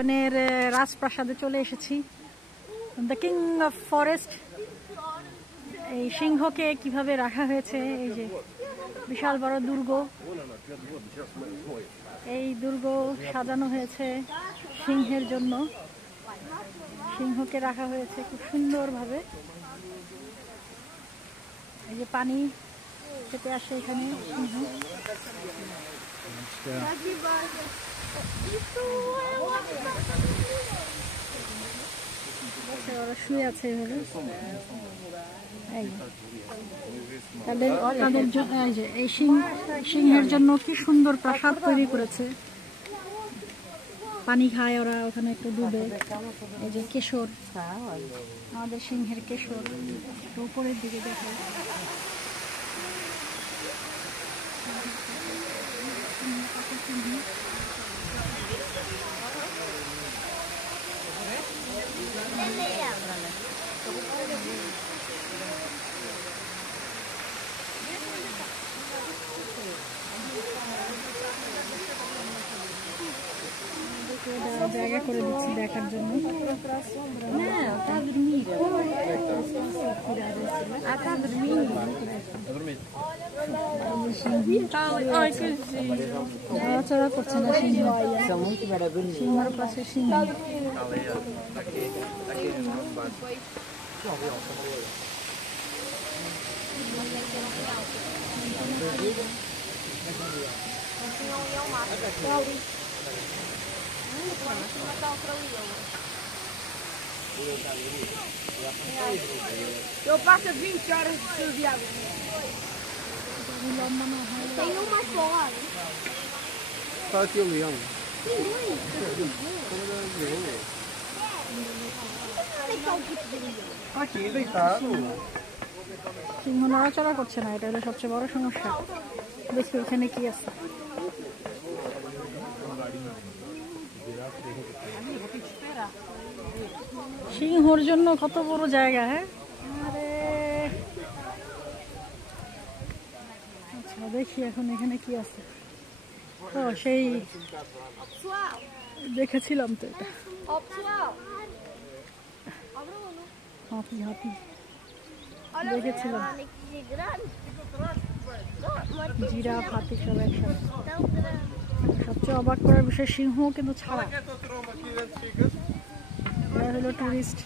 লায়নের রাজপ্রাসাদে চলে এসেছি। The king of forest. এই সিংহকে কিভাবে রাখা হয়েছে, এই যে বিশাল বড় দুর্গ, এই দুর্গ সাজানো হয়েছে সিংহের জন্য। সিংহকে রাখা হয়েছে খুব সুন্দরভাবে। এই যে পানি খেতে আসে এখানে সিংহ। ওরা শুয়ে আছে এভাবে। তাদের জন্য এই সিংহের জন্য কি সুন্দর প্রাসাদ তৈরি করেছে। পানি খায় ওরা ওখানে একটু ডুবে। এই যে কেশর, আমাদের সিংহের কেশর উপরের দিকে দেখো। জায়গা করে দিচ্ছি দেখার জন্য। নড়াচড়া করছে না সিংহ। সিংহের পাশে সিংহ। Eu passo 20 horas de viagem. Tem uma fora. Tá aqui o leão. Aqui deitado. সিংহ নড়াচড়া করছে না, এটা হলো সবচেয়ে বড় সমস্যা। দেখি এখানে কি আছে। সিংহর জন্য কত বড় জায়গা। হ্যাঁ, আরে আচ্ছা দেখি এখন এখানে কি আছে। ও সেই দেখেছিলাম তো এটা। হাতি হাতি দেখেছিলাম। জিরাফ, হাতি সব একসাথে। সবচেয়ে অবাক করার বিষয় সিংহ কিন্তু ছাড়া। এরা হলো টুরিস্ট,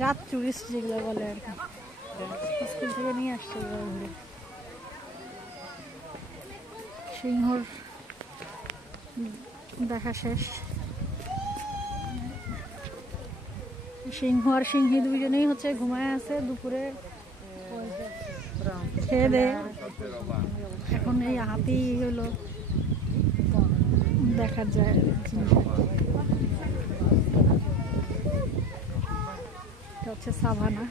জাত টুরিস্ট যেগুলো বলে আর কি। স্কুল থেকে নিয়ে আসছে ঘুরে। সিংহর দেখা শেষ। সিংহ আর সিংহী দুইজনেই হচ্ছে ঘুমায় আছে। দুপুরে খেয়ে দেয়। এখন এই হাতি হলো দেখা যায় জিনিস। এটা হচ্ছে সাভানা।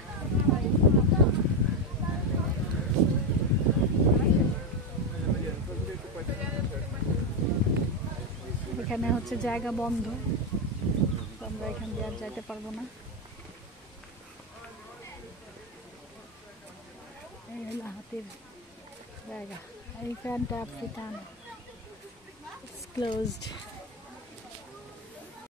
এখানে হচ্ছে জায়গা বন্ধ, আমরা এখান দিয়ে আর যাইতে পারবো না। এই হলো হাতির জায়গা। এইখানটা আফ্রিকান, it's closed.